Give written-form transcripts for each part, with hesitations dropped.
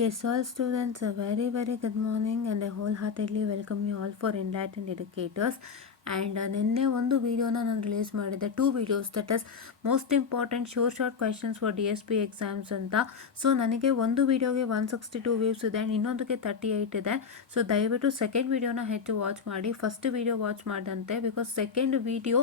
Yes, all students, a very good morning and I wholeheartedly welcome you all for Enlightened Educators. And ನಿನ್ನೆ ಒಂದು ವೀಡಿಯೋನ ನಾನು release ಮಾಡಿದ್ದೆ, 2 videos, that is most important short questions for DSP exams ಅಂತ. So ನನಗೆ ಒಂದು ವೀಡಿಯೋಗೆ 162 views ಇದೆ and ಇನ್ನೊಂದಕ್ಕೆ 38 ಇದೆ. ಸೊ ದಯವಿಟ್ಟು ಸೆಕೆಂಡ್ ವೀಡಿಯೋನ ಹೆಚ್ಚು ವಾಚ್ ಮಾಡಿ, ಫಸ್ಟ್ ವೀಡಿಯೋ ವಾಚ್ ಮಾಡಿದಂತೆ, because second video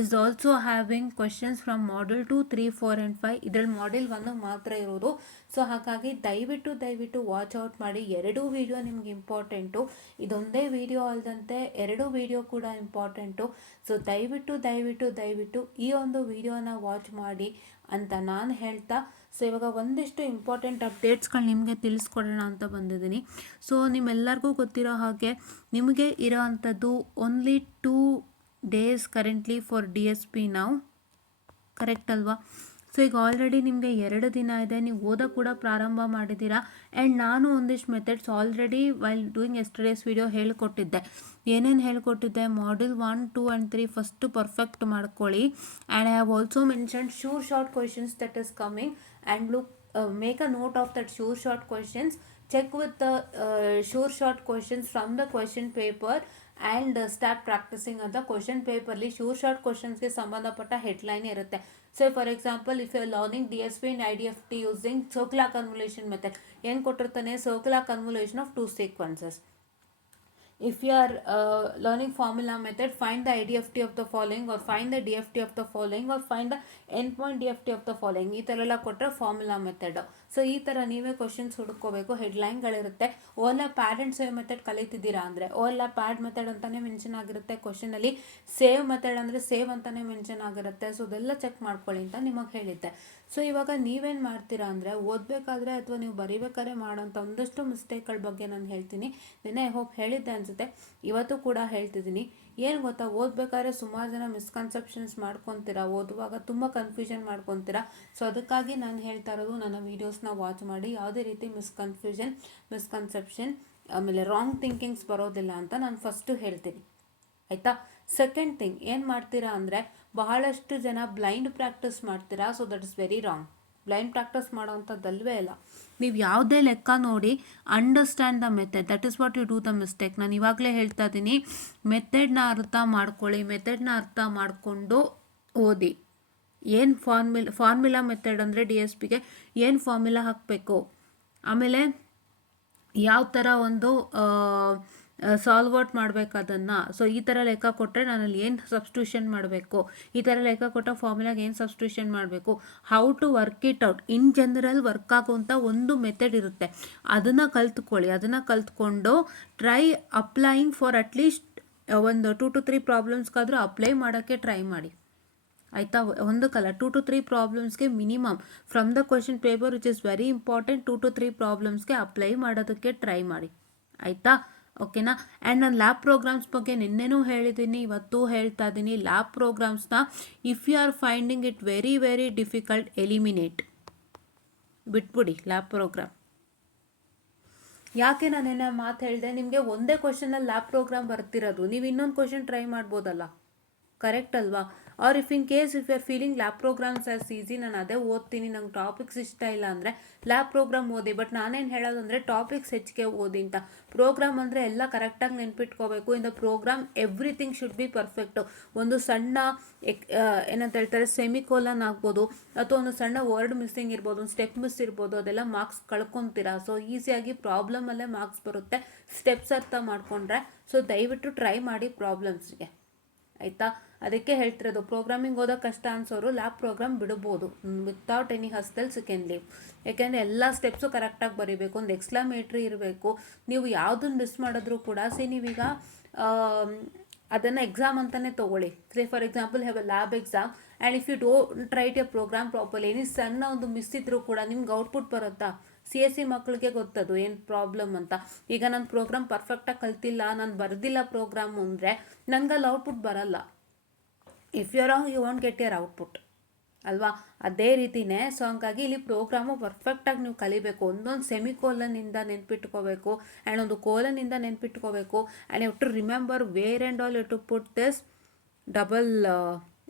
is also having questions from Model 2, 3, 4 and 5. ಇದರಲ್ಲಿ Model 1 ಮಾತ್ರ ಇರೋದು. ಸೊ ಹಾಗಾಗಿ ದಯವಿಟ್ಟು ವಾಚ್ ಔಟ್ ಮಾಡಿ. ಎರಡೂ ವಿಡಿಯೋ ನಿಮ್ಗೆ ಇಂಪಾರ್ಟೆಂಟು, ಇದೊಂದೇ ವಿಡಿಯೋ ಅಲ್ಲದಂತೆ ಎರಡೂ ವಿಡಿಯೋ ಕೂಡ ಇಂಪಾರ್ಟೆಂಟು. ಸೊ ದಯವಿಟ್ಟು ಈ ಒಂದು ವಿಡಿಯೋನ ವಾಚ್ ಮಾಡಿ ಅಂತ ನಾನು ಹೇಳ್ತಾ, ಸೊ ಇವಾಗ ಒಂದಿಷ್ಟು ಇಂಪಾರ್ಟೆಂಟ್ ಅಪ್ಡೇಟ್ಸ್ಗಳು ನಿಮಗೆ ತಿಳಿಸ್ಕೊಡೋಣ ಅಂತ ಬಂದಿದ್ದೀನಿ. ಸೊ ನಿಮ್ಮೆಲ್ಲರಿಗೂ ಗೊತ್ತಿರೋ ಹಾಗೆ ನಿಮಗೆ ಇರೋ ಅಂಥದ್ದು only 2 days currently for DSP ನಾವು, ಕರೆಕ್ಟ್ ಅಲ್ವಾ? ಸೊ ಈಗ ಆಲ್ರೆಡಿ ನಿಮಗೆ 2 ದಿನ ಇದೆ, ನೀವು ಓದೋ ಕೂಡ ಪ್ರಾರಂಭ ಮಾಡಿದ್ದೀರಾ. ಆ್ಯಂಡ್ ನಾನು ಒಂದಿಷ್ಟು methods already while doing yesterday's video ಹೇಳ್ಕೊಟ್ಟಿದ್ದೆ. ಏನೇನು ಹೇಳ್ಕೊಟ್ಟಿದ್ದೆ? Model 1, 2 ಆ್ಯಂಡ್ 3 ಫಸ್ಟು ಪರ್ಫೆಕ್ಟ್ ಮಾಡ್ಕೊಳ್ಳಿ. And I have also mentioned short questions that is coming and look make a note of that short questions. Check with the short questions from the question paper and start practising ಅಂತ. Question ಪೇಪರ್ಲಿ short ಕ್ವೆಶನ್ಸ್ಗೆ ಸಂಬಂಧಪಟ್ಟ headline ಇರುತ್ತೆ. So for example, if you are learning DSP ಇನ್ IDFT using circular convolution method, ಏನು ಕೊಟ್ಟಿರ್ತಾನೆ? Circular convolution of 2 sequences. If you are learning formula method, find the IDFT of the following, or find the DFT of the following, or find the endpoint DFT of the following. ಈ ಥರ ಎಲ್ಲ ಕೊಟ್ಟರೆ formula method. So ಈ ಥರ ನೀವೇ questions ಹುಡ್ಕೋಬೇಕು, ಹೆಡ್ಲೈನ್ಗಳಿರುತ್ತೆ. Overlap pad and save method ಕಲಿತಿದ್ದೀರಾ ಅಂದರೆ ಓವರ್ಲ್ಯಾಪ್ ಪ್ಯಾಡ್ ಮೆಥಡ್ ಅಂತಲೇ ಮೆನ್ಷನ್ ಆಗಿರುತ್ತೆ ಕ್ವಶನಲ್ಲಿ. ಸೇವ್ ಮೆಥಡ್ ಅಂದರೆ ಸೇವ್ ಅಂತಲೇ ಮೆನ್ಷನ್ ಆಗಿರುತ್ತೆ. ಸೊ ಅದೆಲ್ಲ ಚೆಕ್ ಮಾಡ್ಕೊಳ್ಳಿ ಅಂತ ನಿಮಗೆ ಹೇಳಿದ್ದೆ. ಸೊ ಇವಾಗ ನೀವೇನು ಮಾಡ್ತೀರಾ ಅಂದರೆ, ಓದಬೇಕಾದ್ರೆ ಅಥವಾ ನೀವು ಬರೀಬೇಕಾದ್ರೆ ಮಾಡೋಂಥ ಒಂದಷ್ಟು ಮಿಸ್ಟೇಕ್ಗಳ ಬಗ್ಗೆ ನಾನು ಹೇಳ್ತೀನಿ. ನಿನ್ನೆ ಐ ಹೋಪ್ ಹೇಳಿದ್ದೆ ಅನಿಸುತ್ತೆ, ಇವತ್ತು ಕೂಡ ಹೇಳ್ತಿದ್ದೀನಿ. ಏನು ಗೊತ್ತಾ, ಓದಬೇಕಾದ್ರೆ ಸುಮಾರು ಜನ ಮಿಸ್ಕನ್ಸೆಪ್ಷನ್ಸ್ ಮಾಡ್ಕೊತೀರಾ, ಓದುವಾಗ ತುಂಬ ಕನ್ಫ್ಯೂಷನ್ ಮಾಡ್ಕೊತೀರಾ. ಸೊ ಅದಕ್ಕಾಗಿ ನಾನು ಹೇಳ್ತಾ ಇರೋದು, ನನ್ನ ವೀಡಿಯೋಸ್ನ ವಾಚ್ ಮಾಡಿ, ಯಾವುದೇ ರೀತಿ ಮಿಸ್ಕನ್ಸೆಪ್ಷನ್ ಆಮೇಲೆ ರಾಂಗ್ ಥಿಂಕಿಂಗ್ಸ್ ಬರೋದಿಲ್ಲ ಅಂತ ನಾನು ಫಸ್ಟು ಹೇಳ್ತೀನಿ, ಆಯಿತಾ? ಸೆಕೆಂಡ್ ಥಿಂಗ್ ಏನು ಮಾಡ್ತೀರಾ ಅಂದರೆ, ಬಹಳಷ್ಟು ಜನ ಬ್ಲೈಂಡ್ ಪ್ರಾಕ್ಟೀಸ್ ಮಾಡ್ತೀರಾ. So that is very wrong. Blind practice ಮಾಡೋವಂಥದ್ದಲ್ವೇ ಇಲ್ಲ. ನೀವು ಯಾವುದೇ ಲೆಕ್ಕ ನೋಡಿ, understand the method, that is what you do the mistake. ನಾನು ಇವಾಗಲೇ ಹೇಳ್ತಾ ಇದ್ದೀನಿ, ಮೆಥಡ್ನ ಅರ್ಥ ಮಾಡ್ಕೊಳ್ಳಿ, ಮೆಥಡ್ನ ಅರ್ಥ ಮಾಡಿಕೊಂಡು ಓದಿ. ಏನು ಫಾರ್ಮುಲಾ ಮೆಥಡ್ ಅಂದರೆ DSPಗೆ ಏನು ಫಾರ್ಮುಲಾ ಹಾಕಬೇಕು, ಆಮೇಲೆ ಯಾವ ಥರ ಒಂದು ಸಾಲ್ವ್ ಔಟ್ ಮಾಡಬೇಕು ಅದನ್ನು. ಸೊ ಈ ಥರ ಲೆಕ್ಕ ಕೊಟ್ಟರೆ ನಾನಲ್ಲಿ ಏನು ಸಬ್ಸ್ಟಿಟ್ಯೂಷನ್ ಮಾಡಬೇಕು, ಈ ಥರ ಲೆಕ್ಕ ಕೊಟ್ಟ ಫಾರ್ಮುಲಾಗೆ ಏನು ಸಬ್ಸ್ಟಿಟ್ಯೂಷನ್ ಮಾಡಬೇಕು, how to work it out. In general work ಆಗುವಂಥ ಒಂದು ಮೆಥಡ್ ಇರುತ್ತೆ, ಅದನ್ನು ಕಲ್ತ್ಕೊಳ್ಳಿ. ಅದನ್ನು ಕಲ್ತ್ಕೊಂಡು ಟ್ರೈ ಅಪ್ಲೈಯಿಂಗ್ ಫಾರ್ ಅಟ್ಲೀಸ್ಟ್ ಒಂದು 2 to 3 ಪ್ರಾಬ್ಲಮ್ಸ್ಗಾದರೂ ಅಪ್ಲೈ ಮಾಡೋಕ್ಕೆ ಟ್ರೈ ಮಾಡಿ, ಆಯಿತಾ? ಒಂದಕ್ಕಲ್ಲ, 2 to 3 ಪ್ರಾಬ್ಲಮ್ಸ್ಗೆ minimum from the question paper which is very important. 2 to 3 ಪ್ರಾಬ್ಲಮ್ಸ್ಗೆ ಅಪ್ಲೈ ಮಾಡೋದಕ್ಕೆ ಟ್ರೈ ಮಾಡಿ, ಆಯಿತಾ? ಓಕೆನಾ? ಆ್ಯಂಡ್ ನಾನು ಲ್ಯಾಬ್ ಪ್ರೋಗ್ರಾಮ್ಸ್ ಬಗ್ಗೆ ನಿನ್ನೆನೂ ಹೇಳಿದ್ದೀನಿ, ಇವತ್ತು ಹೇಳ್ತಾ ಇದ್ದೀನಿ. ಲ್ಯಾಬ್ ಪ್ರೋಗ್ರಾಮ್ಸ್ನ if you are finding it very difficult, eliminate, ಬಿಟ್ಬಿಡಿ ಲ್ಯಾಬ್ ಪ್ರೋಗ್ರಾಮ್. ಯಾಕೆ ನಾನೇನ ಮಾತು ಹೇಳಿದೆ? ನಿಮಗೆ ಒಂದೇ ಕ್ವಶನಲ್ಲಿ ಲ್ಯಾಬ್ ಪ್ರೋಗ್ರಾಮ್ ಬರ್ತಿರೋದು, ನೀವು ಇನ್ನೊಂದು ಕ್ವಶನ್ ಟ್ರೈ ಮಾಡ್ಬೋದಲ್ಲ, ಕರೆಕ್ಟ್ ಅಲ್ವಾ? Or if you are feeling lab programs as easy, ನಾನು ಅದೇ ಓದ್ತೀನಿ, ನಂಗೆ ಟಾಪಿಕ್ಸ್ ಇಷ್ಟ ಇಲ್ಲ ಅಂದರೆ ಲ್ಯಾಬ್ ಪ್ರೋಗ್ರಾಮ್ ಓದಿ. ಬಟ್ ನಾನೇನು ಹೇಳೋದು ಅಂದರೆ, ಟಾಪಿಕ್ಸ್ ಹೆಚ್ಚಿಗೆ ಓದಿ ಅಂತ. ಪ್ರೋಗ್ರಾಮ್ ಅಂದರೆ ಎಲ್ಲ ಕರೆಕ್ಟಾಗಿ ನೆನ್ಪಿಟ್ಕೋಬೇಕು. In the program everything should be perfect. ಒಂದು ಸಣ್ಣ ಏನಂತ ಹೇಳ್ತಾರೆ, ಸೆಮಿಕೋಲನ್ ಆಗ್ಬೋದು, ಅಥವಾ ಒಂದು ಸಣ್ಣ ವರ್ಡ್ ಮಿಸ್ಸಿಂಗ್ ಇರ್ಬೋದು, ಒಂದು ಸ್ಟೆಪ್ ಮಿಸ್ ಇರ್ಬೋದು, ಅದೆಲ್ಲ ಮಾರ್ಕ್ಸ್ ಕಳ್ಕೊತೀರಾ. ಸೊ ಈಸಿಯಾಗಿ ಪ್ರಾಬ್ಲಮಲ್ಲೇ ಮಾರ್ಕ್ಸ್ ಬರುತ್ತೆ ಸ್ಟೆಪ್ಸ್ ಅರ್ಥ ಮಾಡಿಕೊಂಡ್ರೆ. ಸೊ ದಯವಿಟ್ಟು ಟ್ರೈ ಮಾಡಿ ಪ್ರಾಬ್ಲಮ್ಸ್ಗೆ, ಆಯಿತಾ? ಅದಕ್ಕೆ ಹೇಳ್ತಿರೋದು, ಪ್ರೋಗ್ರಾಮಿಂಗ್ ಓದೋ ಕಷ್ಟ ಅನ್ಸೋರು ಲ್ಯಾಬ್ ಪ್ರೋಗ್ರಾಮ್ ಬಿಡ್ಬೋದು without any hassles you can leave. ಯಾಕೆಂದರೆ ಎಲ್ಲ ಸ್ಟೆಪ್ಸು ಕರೆಕ್ಟಾಗಿ ಬರೀಬೇಕು, ಒಂದು ಎಕ್ಸ್ಕ್ಲಮೇಟ್ರಿ ಇರಬೇಕು. ನೀವು ಯಾವುದನ್ನು ಮಿಸ್ ಮಾಡಿದ್ರೂ ಕೂಡ, ನೀವೀಗ ಅದನ್ನು ಎಕ್ಸಾಮ್ ಅಂತಲೇ ತೊಗೊಳ್ಳಿ. For example have a lab exam and if you don't write a program properly, any ಸಣ್ಣ ಒಂದು ಮಿಸ್ ಇದ್ದರೂ ಕೂಡ ನಿಮ್ಗೆ ಔಟ್ಪುಟ್ ಬರುತ್ತಾ? CSE ಮಕ್ಕಳಿಗೆ ಗೊತ್ತದು ಏನು ಪ್ರಾಬ್ಲಮ್ ಅಂತ. ಈಗ ನಾನು ಪ್ರೋಗ್ರಾಮ್ ಪರ್ಫೆಕ್ಟಾಗಿ ಕಲ್ತಿಲ್ಲ, ನಾನು ಬರೆದಿಲ್ಲ ಪ್ರೋಗ್ರಾಮು ಅಂದರೆ ನನಗಲ್ಲಿ ಔಟ್ಪುಟ್ ಬರಲ್ಲ. If you are wrong you want get your output, ಅಲ್ವಾ? ಅದೇ ರೀತಿಯೇ. ಸೊ ಹಂಗಾಗಿ ಇಲ್ಲಿ ಪ್ರೋಗ್ರಾಮು ಪರ್ಫೆಕ್ಟಾಗಿ ನೀವು ಕಲಿಬೇಕು. ಒಂದೊಂದು ಸೆಮಿಕೋಲನಿಂದ ನೆನ್ಪಿಟ್ಕೋಬೇಕು ಆ್ಯಂಡ್ ಒಂದು ಕೋಲನಿಂದ ನೆನ್ಪಿಟ್ಕೋಬೇಕು. And you to remember where and all you to put this double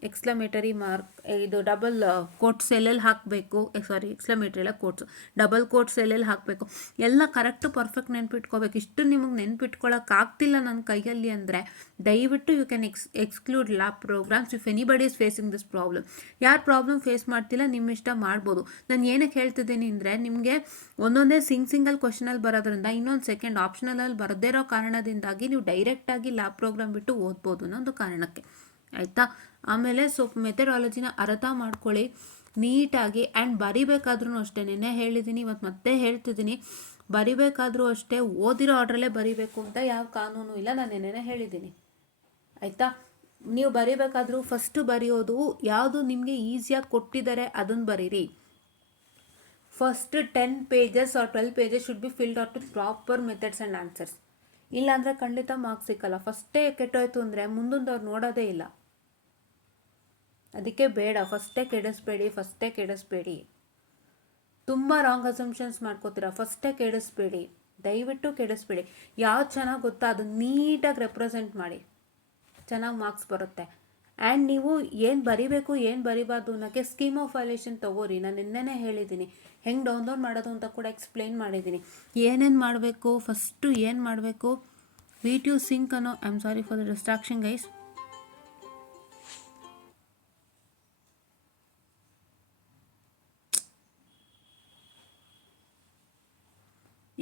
exclamatory mark, ಇದು ಡಬಲ್ ಕೋಟ್ಸ್ ಎಲ್ಲೆಲ್ಲಿ ಹಾಕಬೇಕು, ಎಕ್ಸ್ಕ್ಲಮೇಟರಿ ಎಲ್ಲ ಕೋಟ್ಸು, ಡಬಲ್ ಕೋಟ್ಸ್ ಎಲ್ಲೆಲ್ಲಿ ಹಾಕಬೇಕು ಎಲ್ಲ ಕರೆಕ್ಟು ಪರ್ಫೆಕ್ಟ್ ನೆನ್ಪಿಟ್ಕೋಬೇಕು. ಇಷ್ಟು ನಿಮಗೆ ನೆನ್ಪಿಟ್ಕೊಳ್ಳೋಕ್ಕಾಗ್ತಿಲ್ಲ ನನ್ನ ಕೈಯಲ್ಲಿ ಅಂದರೆ ದಯವಿಟ್ಟು you can exclude lab programs if anybody is facing this problem. ಯಾರು ಪ್ರಾಬ್ಲಮ್ ಫೇಸ್ ಮಾಡ್ತಿಲ್ಲ ನಿಮ್ಮ ಇಷ್ಟ ಮಾಡ್ಬೋದು. ನಾನು ಏನಕ್ಕೆ ಹೇಳ್ತಿದ್ದೀನಿ ಅಂದರೆ ನಿಮಗೆ ಒಂದೊಂದೇ ಸಿಂಗಲ್ ಕ್ವಶನಲ್ಲಿ ಬರೋದ್ರಿಂದ ಇನ್ನೊಂದು ಸೆಕೆಂಡ್ ಆಪ್ಷನಲಲ್ಲಿ ಬರದೇ ಇರೋ ಕಾರಣದಿಂದಾಗಿ ನೀವು ಡೈರೆಕ್ಟಾಗಿ ಲ್ಯಾಬ್ ಪ್ರೋಗ್ರಾಮ್ ಬಿಟ್ಟು ಓದ್ಬೋದು ಅನ್ನೋದು ಕಾರಣಕ್ಕೆ, ಆಯಿತಾ. ಆಮೇಲೆ ಸ್ವಲ್ಪ ಮೆಥಡಾಲಜಿನ ಅರ್ಥ ಮಾಡ್ಕೊಳ್ಳಿ ನೀಟಾಗಿ. ಆ್ಯಂಡ್ ಬರಿಬೇಕಾದ್ರೂ ಅಷ್ಟೇ, ನೆನ್ನೆ ಹೇಳಿದ್ದೀನಿ ಇವತ್ತು ಮತ್ತೆ ಹೇಳ್ತಿದ್ದೀನಿ, ಬರಿಬೇಕಾದ್ರೂ ಅಷ್ಟೇ ಓದಿರೋ ಆರ್ಡ್ರಲ್ಲೇ ಬರಿಬೇಕು ಅಂತ ಯಾವ ಕಾನೂನು ಇಲ್ಲ, ನಾನು ನೆನ್ನೆ ಹೇಳಿದ್ದೀನಿ, ಆಯಿತಾ. ನೀವು ಬರಿಬೇಕಾದ್ರೂ ಫಸ್ಟು ಬರೆಯೋದು ಯಾವುದು ನಿಮಗೆ ಈಸಿಯಾಗಿ ಕೊಟ್ಟಿದ್ದಾರೆ ಅದನ್ನು ಬರೀರಿ. First 10 pages or 12 pages should be filled out with proper methods and answers. ಇಲ್ಲಾಂದರೆ ಖಂಡಿತ ಮಾರ್ಕ್ಸ್ ಸಿಕ್ಕಲ್ಲ. ಫಸ್ಟೇ ಕೆಟ್ಟೋಯ್ತು ಅಂದರೆ ಮುಂದೊಂದವ್ರು ನೋಡೋದೇ ಇಲ್ಲ. ಅದಕ್ಕೆ ಬೇಡ, ಫಸ್ಟೇ ಕೆಡಿಸ್ಬೇಡಿ. ತುಂಬ ರಾಂಗ್ ಅಸಂಪ್ಷನ್ಸ್ ಮಾಡ್ಕೋತೀರಾ, ಫಸ್ಟೇ ಕೆಡಿಸ್ಬೇಡಿ, ದಯವಿಟ್ಟು ಕೆಡಿಸ್ಬೇಡಿ. ಯಾವ್ದು ಚೆನ್ನಾಗಿ ಗೊತ್ತಾ ಅದನ್ನು ನೀಟಾಗಿ ರೆಪ್ರೆಸೆಂಟ್ ಮಾಡಿ, ಚೆನ್ನಾಗಿ ಮಾರ್ಕ್ಸ್ ಬರುತ್ತೆ. ಆ್ಯಂಡ್ ನೀವು ಏನು ಬರಿಬೇಕು ಏನು ಬರಿಬಾರ್ದು ಅನ್ನೋಕ್ಕೆ ಸ್ಕೀಮ್ ಆಫ್ ವೈಲೇಷನ್ ತೊಗೋರಿ. ನಾನು ನಿನ್ನೆ ಹೇಳಿದ್ದೀನಿ ಹೆಂಗೆ ಡೌನ್ಲೋಡ್ ಮಾಡೋದು ಅಂತ ಕೂಡ ಎಕ್ಸ್ಪ್ಲೇನ್ ಮಾಡಿದ್ದೀನಿ. ಏನೇನು ಮಾಡಬೇಕು, ಫಸ್ಟು ಏನು ಮಾಡಬೇಕು, V2 ಸಿಂಕ್ ಅನ್ನೋ, I am sorry for the distraction guys.